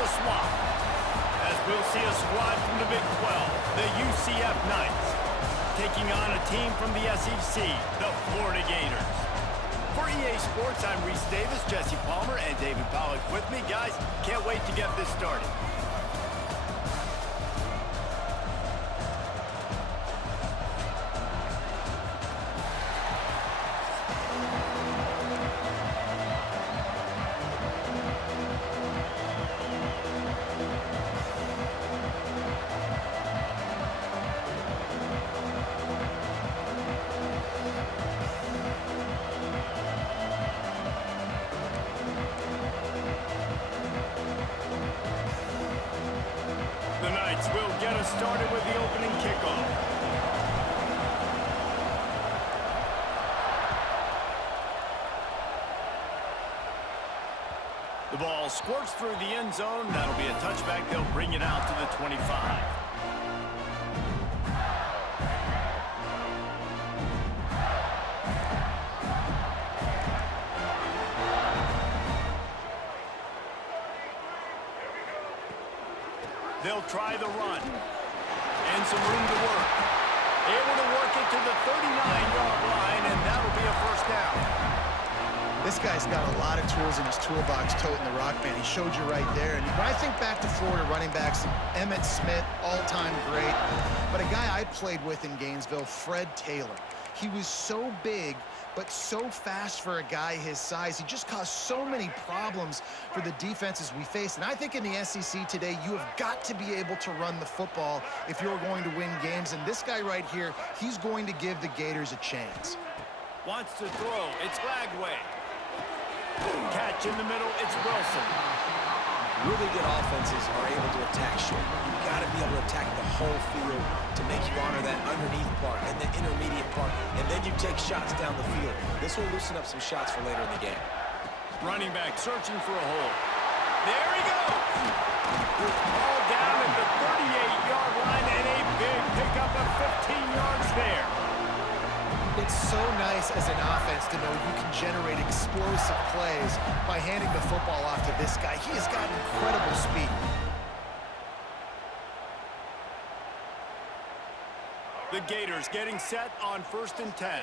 a swap. As we'll see a squad from the Big 12, the UCF Knights, taking on a team from the SEC, the Florida Gators. For EA Sports, I'm Reese Davis, Jesse Palmer, and David Pollack with me. Guys, can't wait to get this started. Will get us started with the opening kickoff. The ball squirts through the end zone. That'll be a touchback. They'll bring it out to the 25. They'll try the run. And some room to work. Able to work it to the 39-yard line, and that'll be a first down. This guy's got a lot of tools in his toolbox, toting the rock, man. He showed you right there. And when I think back to Florida running backs, Emmitt Smith, all-time great. But a guy I played with in Gainesville, Fred Taylor. He was so big, but so fast for a guy his size. He just caused so many problems for the defenses we faced. And I think in the SEC today, you have got to be able to run the football if you're going to win games. And this guy right here, he's going to give the Gators a chance. Wants to throw. It's Lagway. Catch in the middle. It's Wilson. Really good offenses are able to attack short. You've got to be able to attack the whole field to make you honor that underneath part and the intermediate part, and then you take shots down the field. This will loosen up some shots for later in the game. Running back searching for a hole. There he goes. Ball down at the 38-yard line, and a big pickup of 15 yards there. It's so nice as an offense to know you can generate explosive plays by handing the football off to this guy. He has got incredible speed. The Gators getting set on 1st and 10.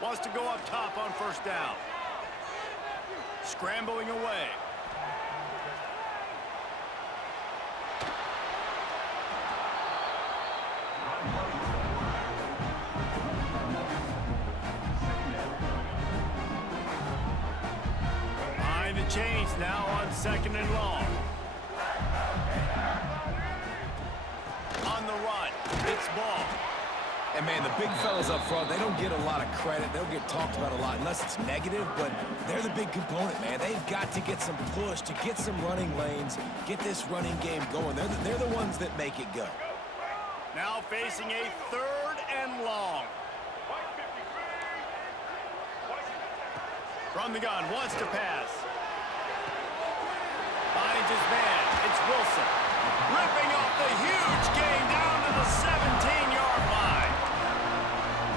Wants to go up top on 1st down. Scrambling away. Behind the chains now on 2nd and long. On the run, it's Ball. And, man, the big fellas up front, they don't get a lot of credit. They'll get talked about a lot unless it's negative, but they're the big component, man. They've got to get some push, to get some running lanes, get this running game going. They're the ones that make it go. Now facing a 3rd and long. From the gun, wants to pass. Finds his man. It's Wilson. Ripping off the huge gain down to the 17-yard line.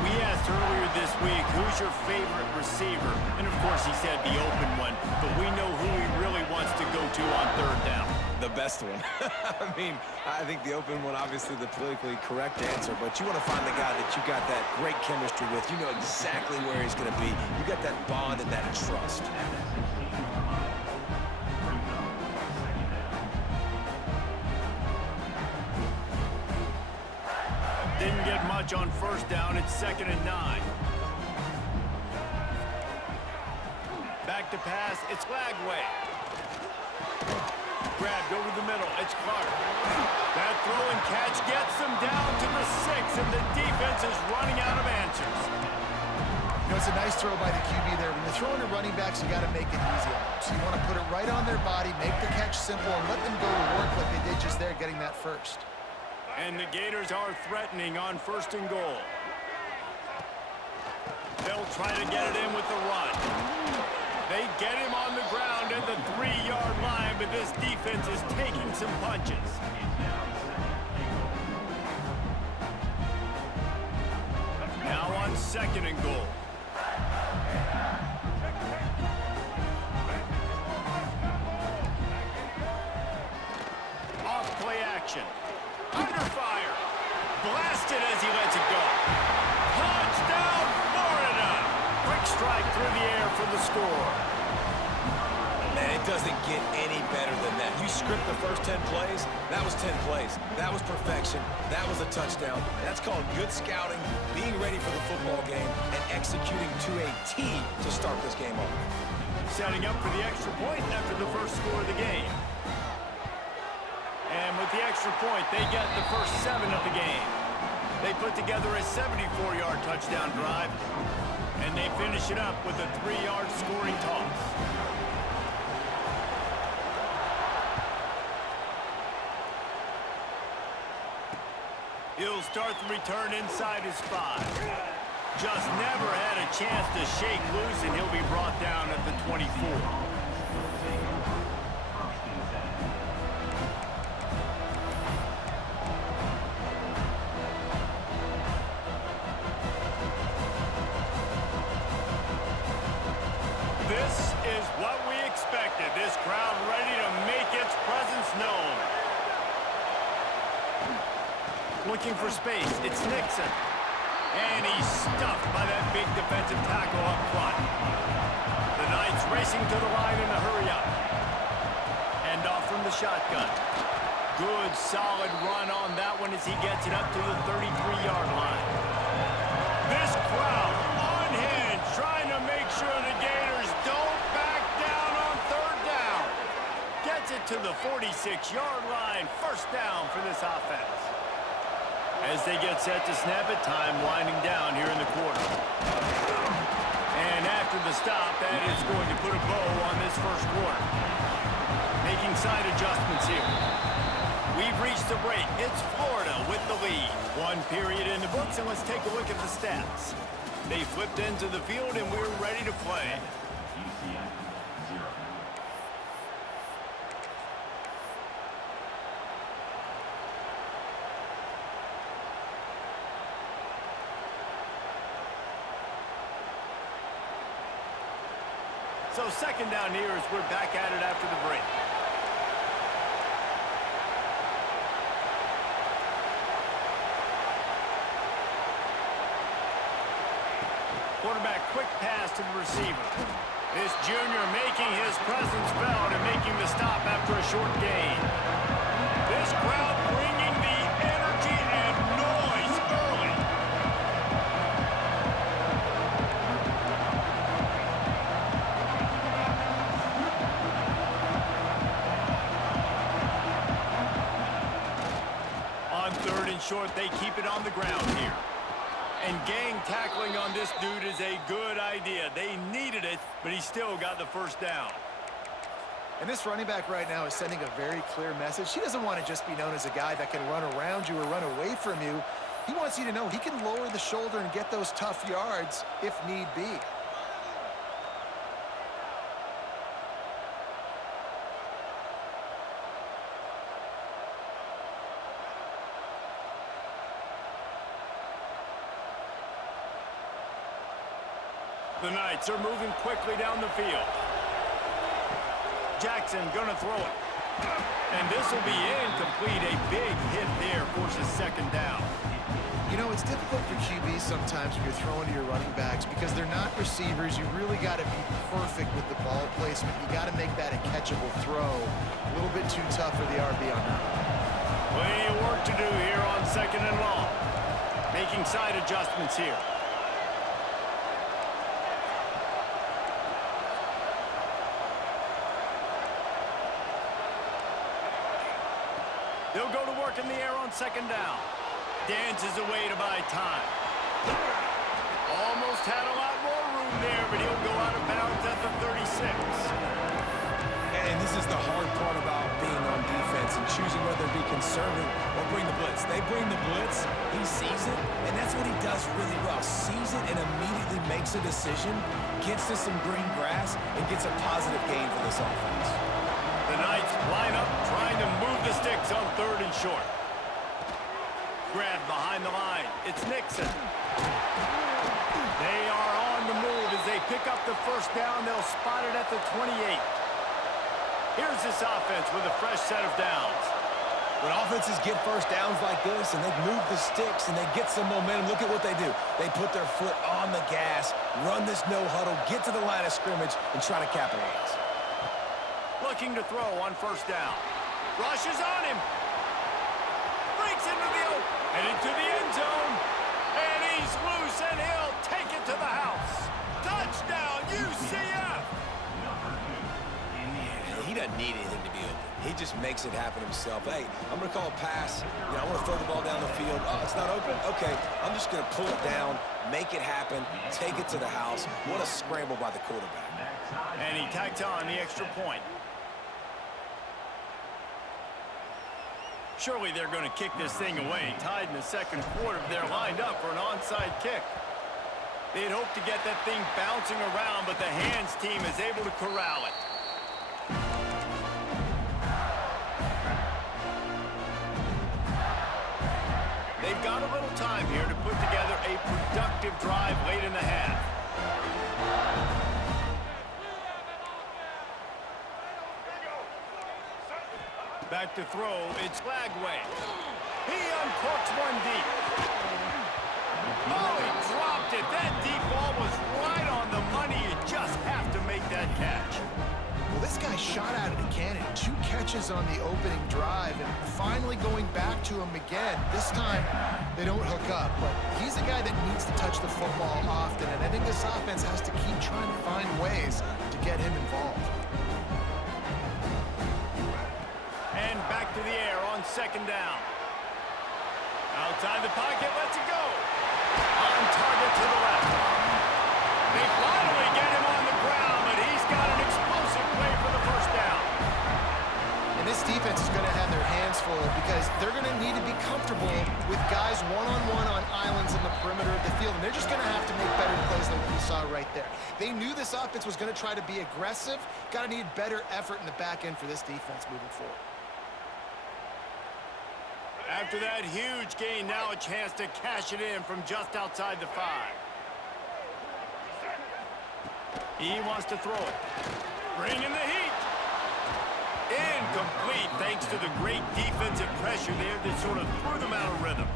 We asked earlier this week, who's your favorite receiver? And, of course, he said the open one, but we know who he really wants to go to on 3rd down. The best one. I mean, I think the open one, obviously the politically correct answer, but you want to find the guy that you got that great chemistry with. You know exactly where he's going to be. You got that bond and that trust. Didn't get much on 1st down. It's 2nd and 9. Back to pass. It's Lagway. Grabbed over the middle. It's Clark. That throw and catch gets them down to the 6, and the defense is running out of answers. You know, it's a nice throw by the QB there. When you're throwing to running backs, you got to make it easy on them. So you want to put it right on their body, make the catch simple, and let them go to work like they did just there, getting that first. And the Gators are threatening on 1st and goal. They'll try to get it in with the run. They get him on the ground at the 3-yard line, but this defense is taking some punches. second and goal. Off play action. Under fire. Blasted as he lets it go. Touchdown, Florida! Quick strike through the air for the score. Man, it doesn't get any better than that. You script the first 10 plays, that was 10 plays. That was perfection. That was a touchdown. That's called good scouting, being ready for the football game, and executing to a T to start this game off. Setting up for the extra point after the first score of the game. And with the extra point, they get the first 7 of the game. They put together a 74-yard touchdown drive, and they finish it up with a 3-yard scoring toss. He'll start the return inside his 5. Just never had a chance to shake loose, and he'll be brought down at the 24. This is what we expected. This crowd ready to make its presence known. Looking for space. It's Nixon. And he's stuffed by that big defensive tackle up front. The Knights racing to the line in a hurry-up. And off from the shotgun. Good, solid run on that one as he gets it up to the 33-yard line. This crowd unhinged, trying to make sure the Gators don't back down on third down. Gets it to the 46-yard line. First down for this offense. As they get set to snap it, time winding down here in the quarter. And after the stop, that is going to put a bow on this first quarter. Making side adjustments here. We've reached the break. It's Florida with the lead. 1 period in the books, and let's take a look at the stats. They flipped into the field, and we're ready to play. So second down here as we're back at it after the break. Quarterback quick pass to the receiver. This junior making his presence felt and making the stop after a short gain. This crowd bringing the energy and noise early. On third and short, they keep it on the ground here. And gang tackling on this dude is a good idea. They needed it, but he still got the first down. And this running back right now is sending a very clear message. He doesn't want to just be known as a guy that can run around you or run away from you. He wants you to know he can lower the shoulder and get those tough yards if need be. The Knights are moving quickly down the field. Jackson gonna throw it. And this will be incomplete. A big hit there forces second down. You know, it's difficult for QBs sometimes when you're throwing to your running backs because they're not receivers. You really got to be perfect with the ball placement. You got to make that a catchable throw. A little bit too tough for the RB on that. Plenty of work to do here on second and long. Making side adjustments here. They'll go to work in the air on second down. Dances away to buy time. Almost had a lot more room there, but he'll go out of bounds at the 36. And this is the hard part about being on defense and choosing whether to be conservative or bring the blitz. They bring the blitz, he sees it, and that's what he does really well. Sees it and immediately makes a decision, gets to some green grass, and gets a positive gain for this offense. The Knights line up, trying to move the sticks on third and short. Grab behind the line. It's Nixon. They are on the move as they pick up the first down. They'll spot it at the 28. Here's this offense with a fresh set of downs. When offenses get first downs like this and they move the sticks and they get some momentum, look at what they do. They put their foot on the gas, run this no huddle, get to the line of scrimmage, and try to capitalize. Looking to throw on first down. Rushes on him. Breaks into the open. Headed to the end zone. And he's loose, and he'll take it to the house. Touchdown, UCF! He doesn't need anything to be open. He just makes it happen himself. Hey, I'm going to call a pass. You know, I want to throw the ball down the field. Oh, it's not open? Okay, I'm just going to pull it down, make it happen, take it to the house. What a scramble by the quarterback. And he tacked on the extra point. Surely they're going to kick this thing away. Tied in the second quarter, they're lined up for an onside kick. They'd hoped to get that thing bouncing around, but the hands team is able to corral it. They've got a little time here to put together a productive drive late in the half. Back to throw, it's Lagway. He uncorks one deep. Oh, he dropped it. That deep ball was right on the money. You just have to make that catch. Well, this guy shot out of the cannon. 2 catches on the opening drive, and finally going back to him again. This time, they don't hook up, but he's a guy that needs to touch the football often, and I think this offense has to keep trying to find ways to get him involved. And back to the air on second down. Outside the pocket, lets it go. On target to the left. They finally get him on the ground, but he's got an explosive play for the first down. And this defense is going to have their hands full because they're going to need to be comfortable with guys one-on-one on islands in the perimeter of the field, and they're just going to have to make better plays than what we saw right there. They knew this offense was going to try to be aggressive. Got to need better effort in the back end for this defense moving forward. After that huge gain, now a chance to cash it in from just outside the 5. He wants to throw it. Bringing the heat. Incomplete thanks to the great defensive pressure there that sort of threw them out of rhythm.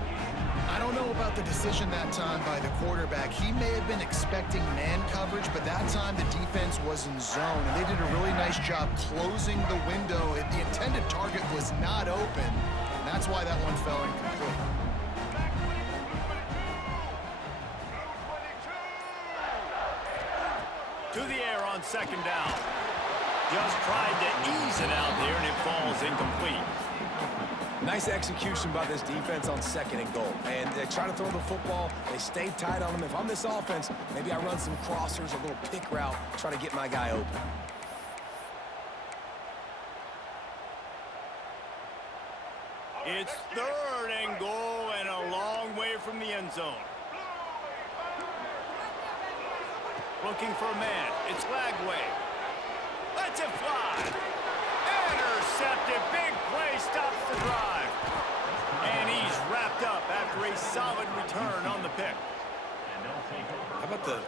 I don't know about the decision that time by the quarterback. He may have been expecting man coverage, but that time the defense was in zone, and they did a really nice job closing the window. The intended target was not open. That's why that one fell incomplete. To the air on second down. Just tried to ease it out there, and it falls incomplete. Nice execution by this defense on second and goal. And they try to throw the football. They stay tight on them. If I'm this offense, maybe I run some crossers, a little pick route, try to get my guy open. It's third and goal and a long way from the end zone. Looking for a man. It's Lagway. Lets it fly. Intercepted. Big play stops the drive. And he's wrapped up after a solid return on the pick.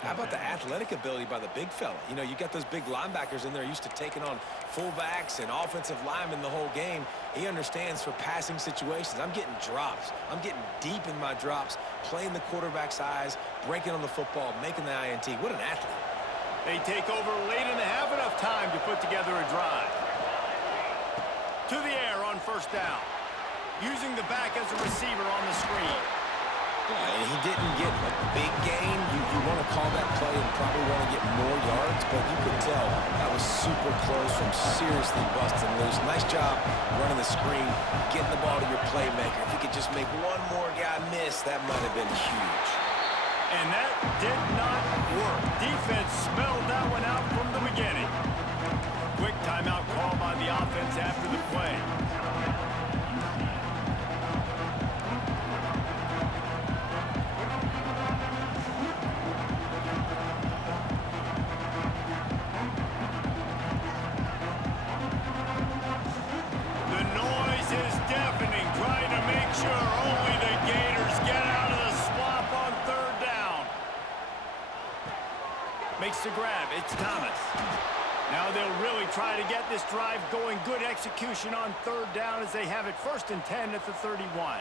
How about the athletic ability by the big fella? You know, you got those big linebackers in there used to taking on fullbacks and offensive linemen the whole game. He understands for passing situations. I'm getting drops. I'm getting deep in my drops, playing the quarterback's eyes, breaking on the football, making the INT. What an athlete. They take over late and they have enough time to put together a drive. To the air on first down. Using the back as a receiver on the screen. And he didn't get a big gain. You want to call that play and probably want to get more yards, but you could tell that was super close from seriously busting loose. Nice job running the screen, getting the ball to your playmaker. If he could just make one more guy miss, that might have been huge. And that did not work. Defense spelled that one out from the beginning. Quick timeout call by the offense after the play. a grab. It's Thomas. Now they'll really try to get this drive going. Good execution on third down as they have it 1st and 10 at the 31.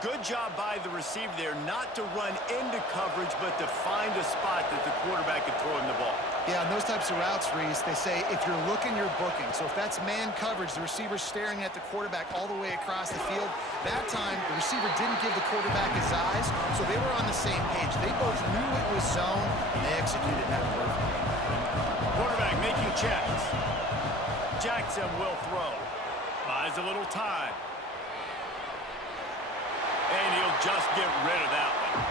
Good job by the receiver there not to run into coverage, but to find a spot that the quarterback can throw him the ball. Yeah, on those types of routes, Reese, they say if you're looking, you're booking. So if that's man coverage, the receiver's staring at the quarterback all the way across the field. That time, the receiver didn't give the quarterback his eyes, so they were on the same page. They both knew it was zone, and they executed that perfectly. Quarterback making checks. Jackson will throw. Buys a little time. And he'll just get rid of that one.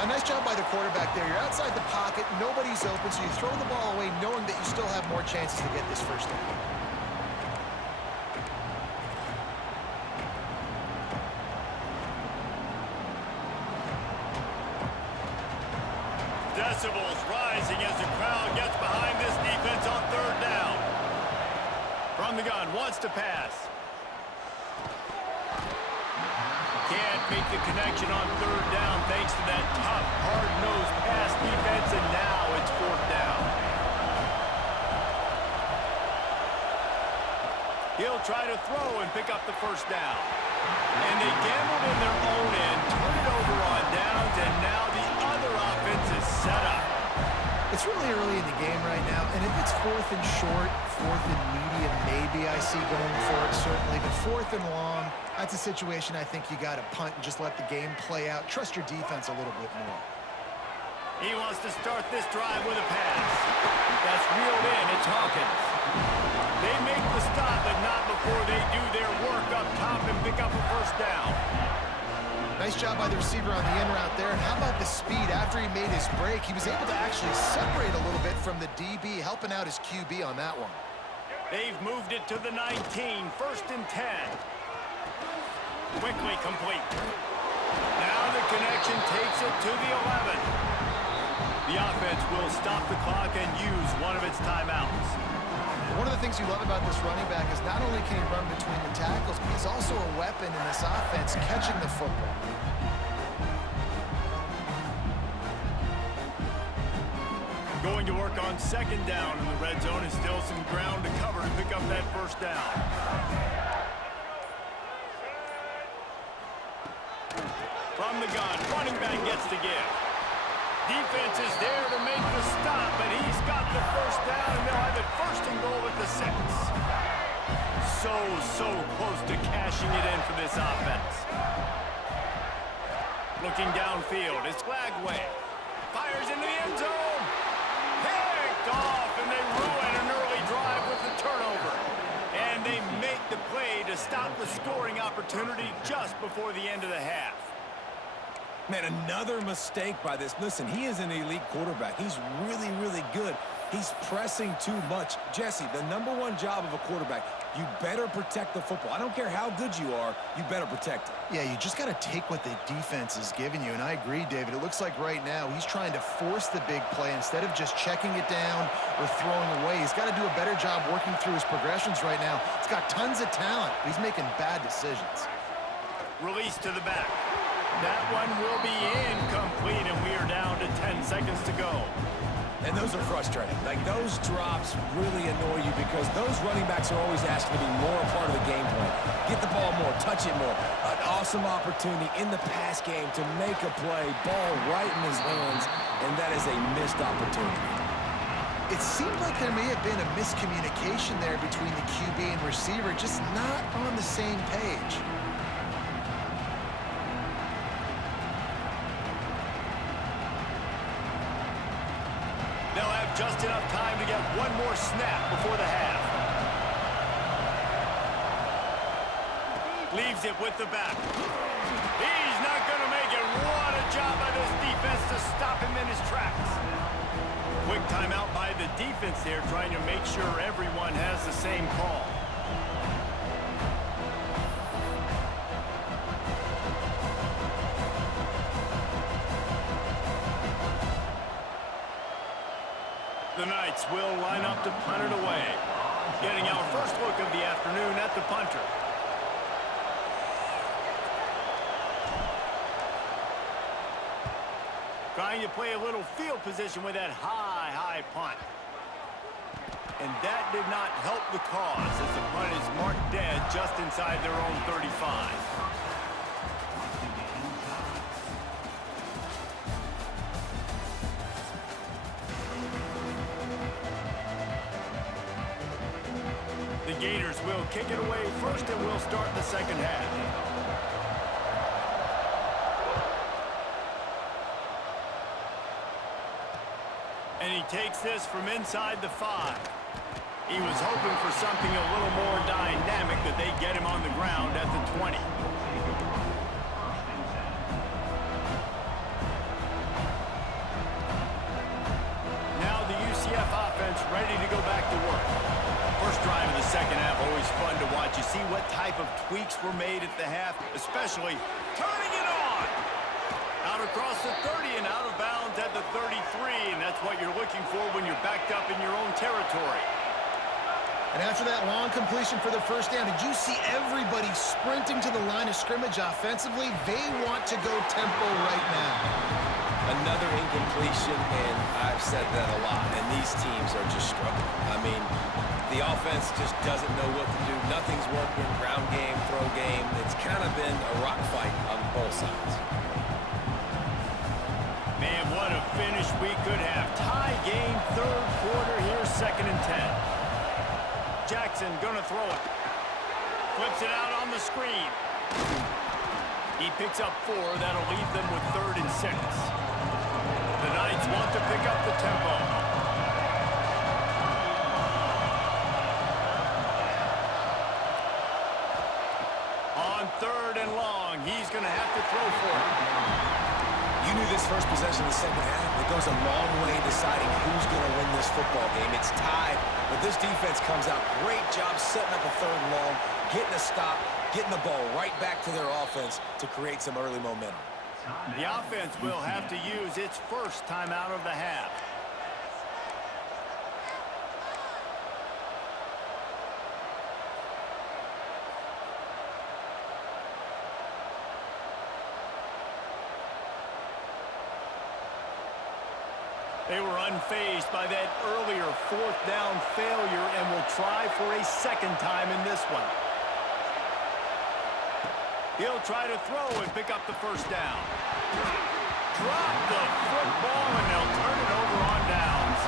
A nice job by the quarterback there. You're outside the pocket, nobody's open, so you throw the ball away knowing that you still have more chances to get this first down. Decibels rising as the crowd gets behind this defense on third down. From the gun, wants to pass. Can't make the connection on third down thanks to that tough, hard-nosed pass defense, and now it's 4th down. He'll try to throw and pick up the first down. And they gambled in their own end, turn it over on downs, and now the other offense is set up. It's really early in the game right now, and if it's 4th and short, 4th and medium, maybe I see going for it, certainly. But 4th and long, that's a situation I think you got to punt and just let the game play out. Trust your defense a little bit more. He wants to start this drive with a pass. That's reeled in. It's Hawkins. They make the stop, but not before they do their work up top and pick up a first down. Nice job by the receiver on the in route there. And how about the speed? After he made his break, he was able to actually separate a little bit from the DB, helping out his QB on that one. They've moved it to the 19, 1st and 10. Quickly complete. Now the connection takes it to the 11. The offense will stop the clock and use one of its timeouts. One of the things you love about this running back is not only can he run between the tackles, but he's also a weapon in this offense, catching the football. Going to work on 2nd down in the red zone, and still some ground to cover to pick up that first down. From the gun, running back gets to give. Defense is there to make the stop, but he's got the first down, and they'll have it 1st and goal at the 6. So close to cashing it in for this offense. Looking downfield, it's Glagway. Fires into the end zone. Picked off, and they ruin an early drive with the turnover. And they make the play to stop the scoring opportunity just before the end of the half. Man, another mistake by this. Listen, he is an elite quarterback. He's really, really good. He's pressing too much. Jesse, the #1 job of a quarterback, you better protect the football. I don't care how good you are, you better protect it. Yeah, you just got to take what the defense is giving you. And I agree, David. It looks like right now he's trying to force the big play instead of just checking it down or throwing away. He's got to do a better job working through his progressions right now. He's got tons of talent, but he's making bad decisions. Release to the back. That one will be incomplete, and we are down to 10 seconds to go. And those are frustrating. Like, those drops really annoy you because those running backs are always asked to be more a part of the game plan. Get the ball more, touch it more. An awesome opportunity in the pass game to make a play, ball right in his hands, and that is a missed opportunity. It seemed like there may have been a miscommunication there between the QB and receiver, just not on the same page. They'll have just enough time to get one more snap before the half. Leaves it with the back. He's not going to make it. What a job by this defense to stop him in his tracks. Quick timeout by the defense there, trying to make sure everyone has the same call. The Knights will line up to punt it away. Getting our first look of the afternoon at the punter. Trying to play a little field position with that high punt. And that did not help the cause as the punt is marked dead just inside their own 35. The Gators will kick it away first, and we'll start the second half. And he takes this from inside the 5. He was hoping for something a little more dynamic, that they get him on the ground at the 20. Now the UCF offense ready to go back to work. First drive of the second half, always fun to watch. You see what type of tweaks were made at the half, especially turning it on. Out across the 30 and out of bounds at the 33, and that's what you're looking for when you're backed up in your own territory. And after that long completion for the first down, did you see everybody sprinting to the line of scrimmage offensively? They want to go tempo right now. Another incompletion, and I've said that a lot, and these teams are just struggling. I mean, the offense just doesn't know what to do. Nothing's working, ground game, throw game. It's kind of been a rock fight on both sides. Man, what a finish we could have. Tie game, third quarter here, 2nd and 10. Jackson gonna throw it. Flips it out on the screen. He picks up 4. That'll leave them with 3rd and 6. The Knights want to pick up the tempo. On 3rd and long, he's gonna have to throw for it. You knew this first possession of the second half. It goes a long way deciding who's going to win this football game. It's tied, but this defense comes out. Great job setting up a 3rd and long, getting a stop, getting the ball right back to their offense to create some early momentum. The offense will have to use its first timeout of the half. They were unfazed by that earlier 4th down failure and will try for a 2nd time in this one. He'll try to throw and pick up the first down. Drop the football, and they'll turn it over on downs.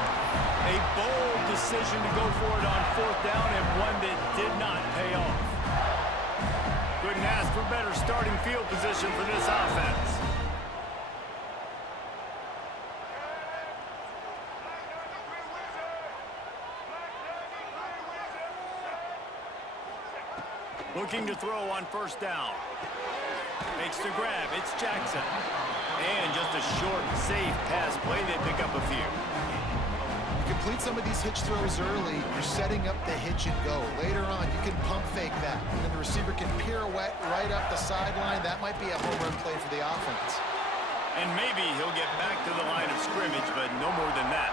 A bold decision to go for it on 4th down, and one that did not pay off. Couldn't ask for better starting field position for this offense. Looking to throw on 1st down. Makes the grab. It's Jackson. And just a short, safe pass play. They pick up a few. You complete some of these hitch throws early, you're setting up the hitch and go. Later on, you can pump fake that. And then the receiver can pirouette right up the sideline. That might be a home run play for the offense. And maybe he'll get back to the line of scrimmage, but no more than that.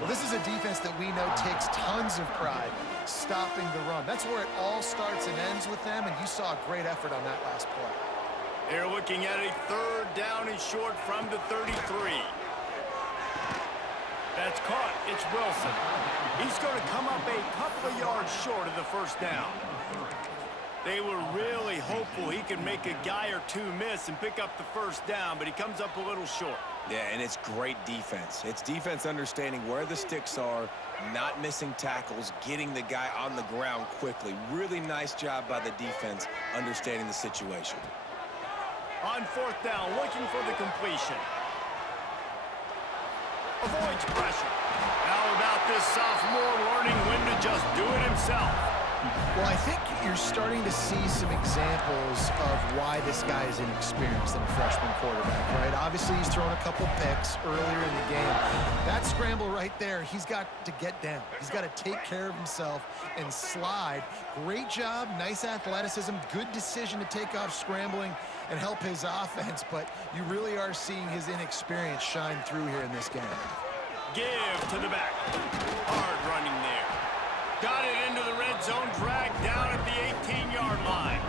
Well, this is a defense that we know takes tons of pride stopping the run. That's where it all starts and ends with them, and you saw a great effort on that last play. They're looking at a 3rd down and short from the 33. That's caught. It's Wilson. He's going to come up a couple of yards short of the 1st down. They were really hopeful he could make a guy or two miss and pick up the 1st down, but he comes up a little short. Yeah, and it's great defense. It's defense understanding where the sticks are, not missing tackles, getting the guy on the ground quickly. Really nice job by the defense understanding the situation. On 4th down, looking for the completion. Avoids pressure. How about this sophomore learning when to just do it himself? Well, I think you're starting to see some examples of why this guy is inexperienced in a freshman quarterback, right? Obviously, he's thrown a couple picks earlier in the game. That scramble right there, he's got to get down. He's got to take care of himself and slide. Great job, nice athleticism, good decision to take off scrambling and help his offense, but you really are seeing his inexperience shine through here in this game. Give to the back. Hard running there. Got it into the red zone, dragged down at the 18-yard line.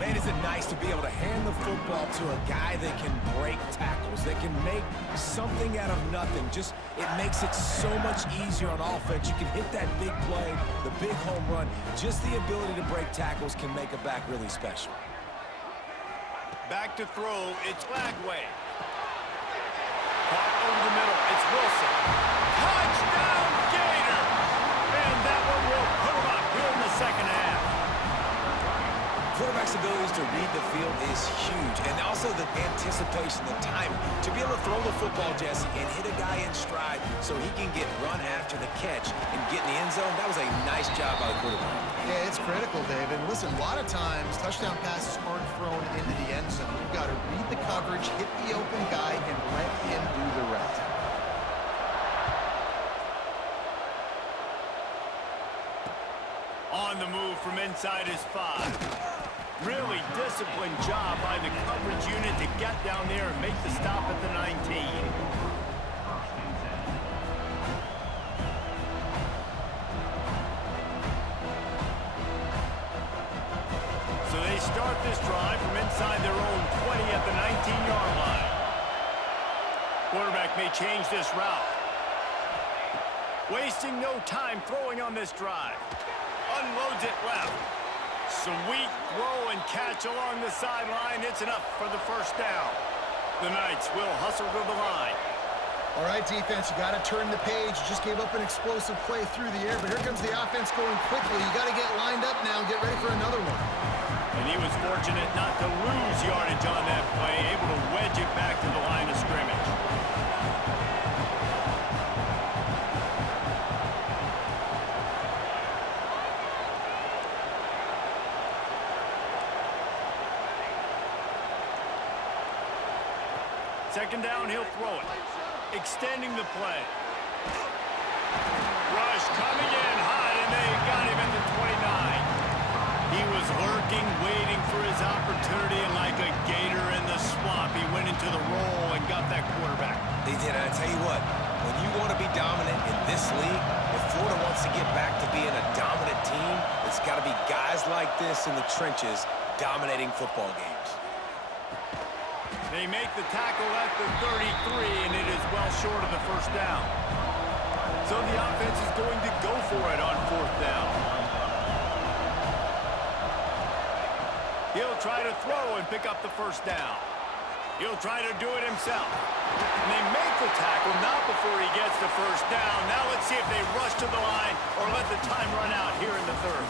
Man, it's Isn't it nice to be able to hand the football to a guy that can break tackles, that can make something out of nothing? Just, it makes it so much easier on offense. You can hit that big play, the big home run. Just the ability to break tackles can make a back really special. Back to throw, it's Lagway. Caught over the middle, it's Wilson. Touchdown, Gator! And that one will put him up here in the second half. Quarterback's abilities to read the field is huge, and also the anticipation, the timing. To be able to throw the football, Jesse, and hit a guy in stride so he can get run after the catch and get in the end zone, that was a nice job by the quarterback. Yeah, it's critical, David. Listen, a lot of times, touchdown passes aren't thrown into the end zone. You've got to read the coverage, hit the open guy, and let him do the rest. On the move from inside his 5. Really disciplined job by the coverage unit to get down there and make the stop at the 19. So they start this drive from inside their own 20 at the 19-yard line. Quarterback may change this route. Wasting no time throwing on this drive. Unloads it left. Sweet throw and catch along the sideline. It's enough for the first down. The Knights will hustle to the line. All right, defense, you got to turn the page. You just gave up an explosive play through the air, but here comes the offense going quickly. You got to get lined up now and get ready for another one. And he was fortunate not to lose yardage on that play, able to wedge it back to the line of scrimmage. Second down, he'll throw it. Extending the play. Rush coming in high, and they got him at the 29. He was lurking, waiting for his opportunity, and like a gator in the swamp, he went into the roll and got that quarterback. He did, and I tell you what, when you want to be dominant in this league, if Florida wants to get back to being a dominant team, it's got to be guys like this in the trenches dominating football games. They make the tackle at the 33, and it is well short of the first down. So the offense is going to go for it on fourth down. He'll try to throw and pick up the first down. He'll try to do it himself. And they make the tackle, not before he gets the first down. Now let's see if they rush to the line or let the time run out here in the third.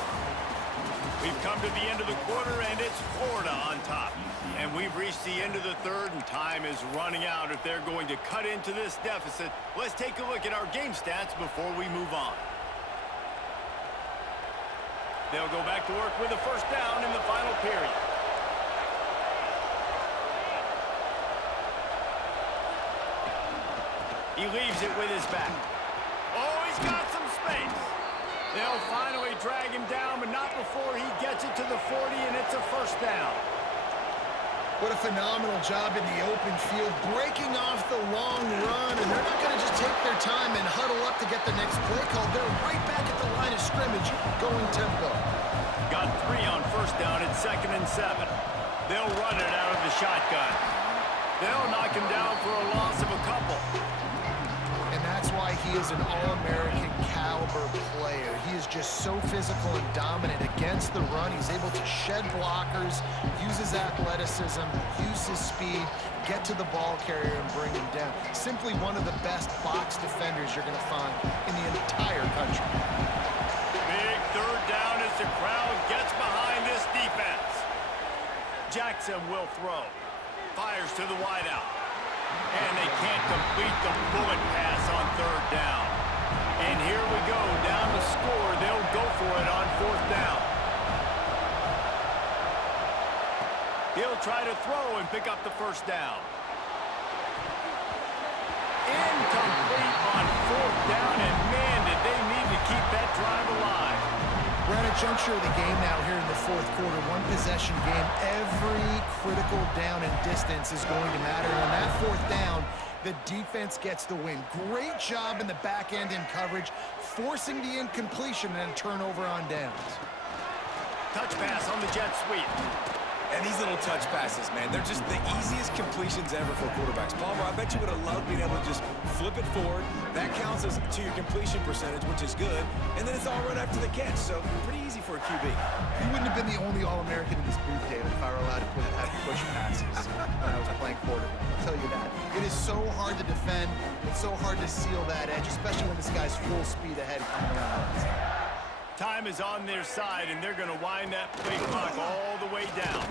We've come to the end of the quarter, and it's Florida on top. And we've reached the end of the third, and time is running out if they're going to cut into this deficit. Let's take a look at our game stats before we move on. They'll go back to work with a first down in the final period. He leaves it with his back. Oh, he's got some space. They'll finally drag him down, but not before he gets it to the 40, and it's a first down. What a phenomenal job in the open field, breaking off the long run, and they're not going to just take their time and huddle up to get the next play called. They're right back at the line of scrimmage, going tempo. Got 3 on first down at 2nd and 7. They'll run it out of the shotgun. They'll knock him down for a loss of a couple. And that's why he is an All-American caliber player. He is just so physical and dominant against the run. He's able to shed blockers, use his athleticism, use his speed, get to the ball carrier and bring him down. Simply one of the best box defenders you're going to find in the entire country. Big third down as the crowd gets behind this defense. Jackson will throw. Fires to the wideout. And they can't complete the bullet pass on third down. And here we go, down to score. They'll go for it on fourth down. He'll try to throw and pick up the first down. Incomplete on fourth down, and man, did they need to keep that drive alive. We're at a juncture of the game now here in the fourth quarter. One possession game. Every critical down and distance is going to matter. And on that fourth down, the defense gets the win. Great job in the back end in coverage, forcing the incompletion and a turnover on downs. Touch pass on the jet sweep. And these little touch passes, man, they're just the easiest completions ever for quarterbacks. Palmer, I bet you would have loved being able to just flip it forward. That counts as to your completion percentage, which is good. And then it's all run after the catch, so pretty easy for a QB. He wouldn't have been the only All-American in this booth, David, if I were allowed to have push passes when I was playing quarterback. I'll tell you that. It is so hard to defend. It's so hard to seal that edge, especially when this guy's full speed ahead coming around the outside. Time is on their side, and they're going to wind that play clock all the way down.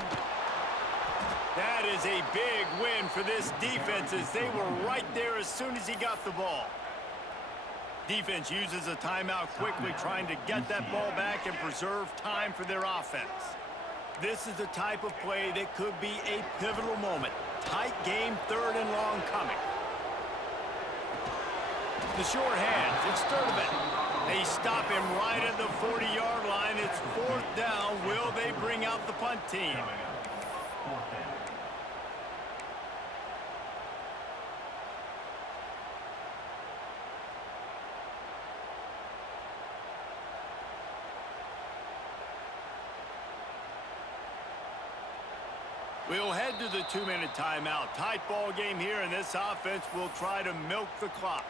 That is a big win for this defense, as they were right there as soon as he got the ball. Defense uses a timeout quickly, trying to get that ball back and preserve time for their offense. This is the type of play that could be a pivotal moment. Tight game, 3rd and long coming. The short hands, it's Sturdivant. They stop him right at the 40-yard line. It's 4th down. Will they bring out the punt team? We'll head to the 2-minute timeout. Tight ball game here, and this offense will try to milk the clock.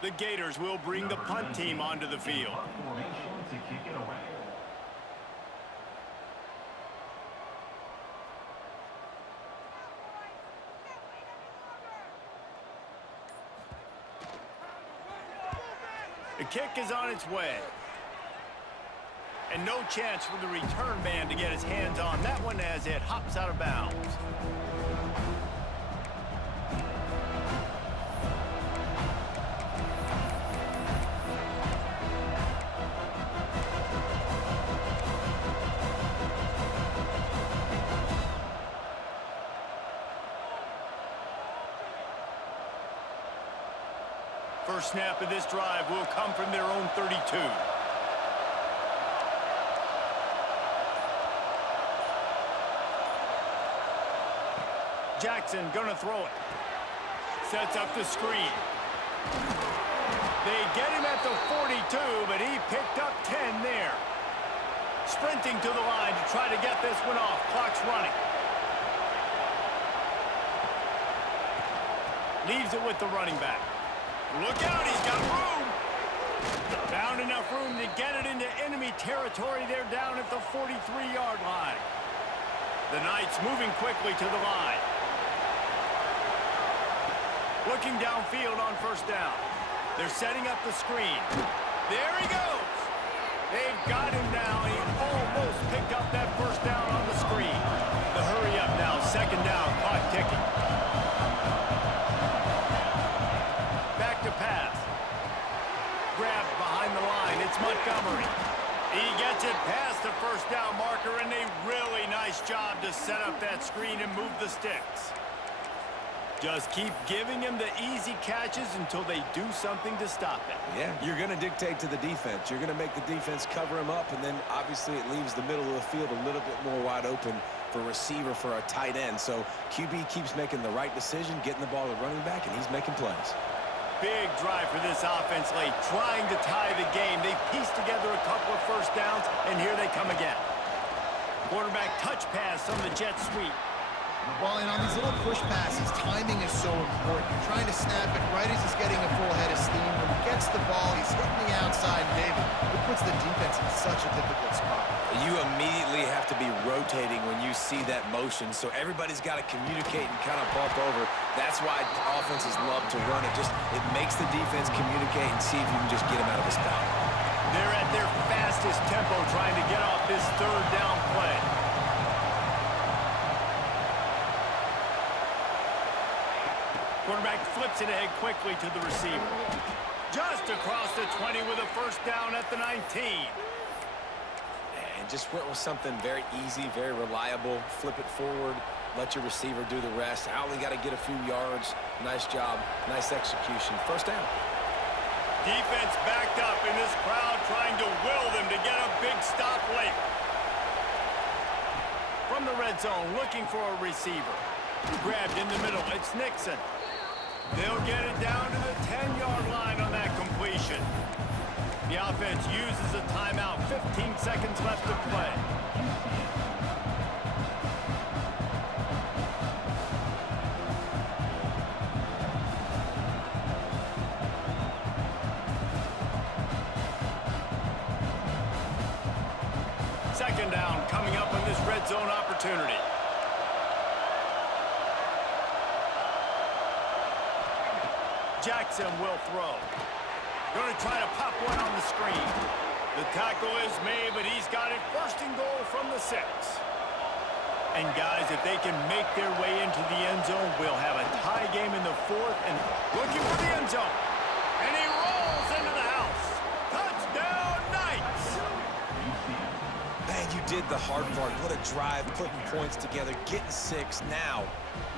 The Gators will bring the punt team onto the field. The kick is on its way. And no chance for the return man to get his hands on that one as it hops out of bounds. First snap of this drive will come from their own 32. Jackson gonna throw it. Sets up the screen. They get him at the 42, but he picked up 10 there. Sprinting to the line to try to get this one off. Clock's running. Leaves it with the running back. Look out, he's got room. Found enough room to get it into enemy territory. They're down at the 43-yard line. The Knights moving quickly to the line. Looking downfield on 1st down. They're setting up the screen. There he goes. They've got him now. He almost picked up that 1st down on the screen. The hurry up now. 2nd down. Clock ticking. Back to pass. Grabbed behind the line. It's Montgomery. He gets it past the 1st down marker, and a really nice job to set up that screen and move the sticks. Just keep giving him the easy catches until they do something to stop it. Yeah, you're going to dictate to the defense. You're going to make the defense cover him up, and then obviously it leaves the middle of the field a little bit more wide open for receiver, for a tight end. So QB keeps making the right decision, getting the ball to running back, and he's making plays. Big drive for this offense late, trying to tie the game. They've pieced together a couple of 1st downs, and here they come again. Quarterback touch pass on the jet sweep. Well, and on these little push passes, timing is so important. You're trying to snap it right as he's getting a full head of steam. When he gets the ball, he's hitting the outside, David. It puts the defense in such a difficult spot. You immediately have to be rotating when you see that motion, so everybody's got to communicate and kind of bump over. That's why offenses love to run it. It makes the defense communicate and see if you can just get him out of his spot. They're at their fastest tempo trying to get off this 3rd down play. Quarterback flips it ahead quickly to the receiver. Just across the 20 with a 1st down at the 19. And just went with something very easy, very reliable. Flip it forward, let your receiver do the rest. I only got to get a few yards. Nice job, nice execution. 1st down. Defense backed up in this crowd trying to will them to get a big stop late. From the red zone, looking for a receiver. Grabbed in the middle, it's Nixon. They'll get it down to the 10-yard line on that completion. The offense uses a timeout. 15 seconds left to play. Second down coming up on this red zone opportunity. Jackson will throw. Going to try to pop one on the screen. The tackle is made, but he's got it first and goal from the 6. And guys, if they can make their way into the end zone, we'll have a tie game in the 4th and looking for the end zone. And he rolls into the house. Touchdown, Knights! Man, you did the hard part. What a drive, putting points together, getting 6. Now,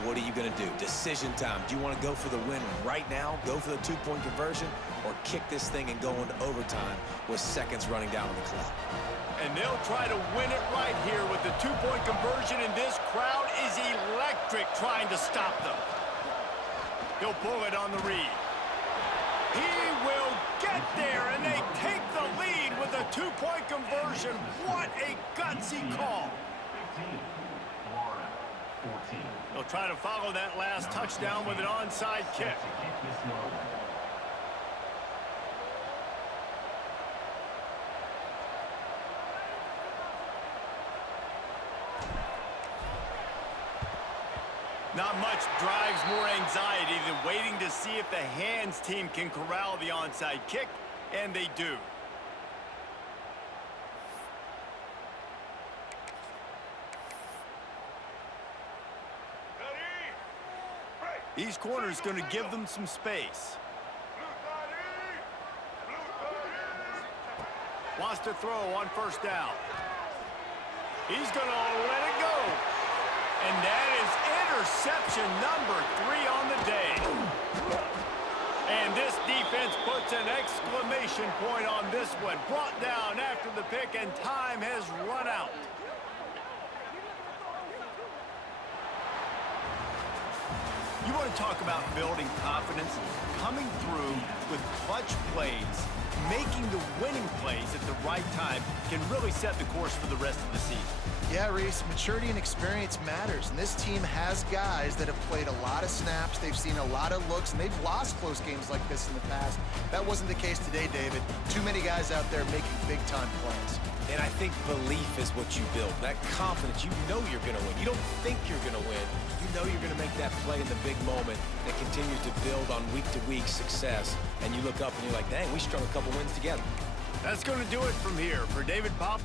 what are you going to do? Decision time. Do you want to go for the win right now, go for the 2-point conversion, or kick this thing and go into overtime with seconds running down on the clock? And they'll try to win it right here with the 2-point conversion, and this crowd is electric trying to stop them. He'll pull it on the read. He will get there, and they take the lead with a 2-point conversion. What a gutsy call. They'll try to follow that last touchdown with an onside kick. Not much drives more anxiety than waiting to see if the hands team can corral the onside kick, and they do. These corners going to give them some space. Wants to throw on first down. He's going to let it go. And that is interception number 3 on the day. And this defense puts an exclamation point on this one. Brought down after the pick, and time has run out. You want to talk about building confidence? Coming through with clutch plays, making the winning plays at the right time can really set the course for the rest of the season. Yeah, Reese, maturity and experience matters, and this team has guys that have played a lot of snaps, they've seen a lot of looks, and they've lost close games like this in the past. That wasn't the case today, David. Too many guys out there making big-time plays. And I think belief is what you build. That confidence, you know you're going to win. You don't think you're going to win. You know you're going to make that play in the big moment that continues to build on week-to-week success. And you look up and you're like, dang, we strung a couple wins together. That's going to do it from here. For David Pop,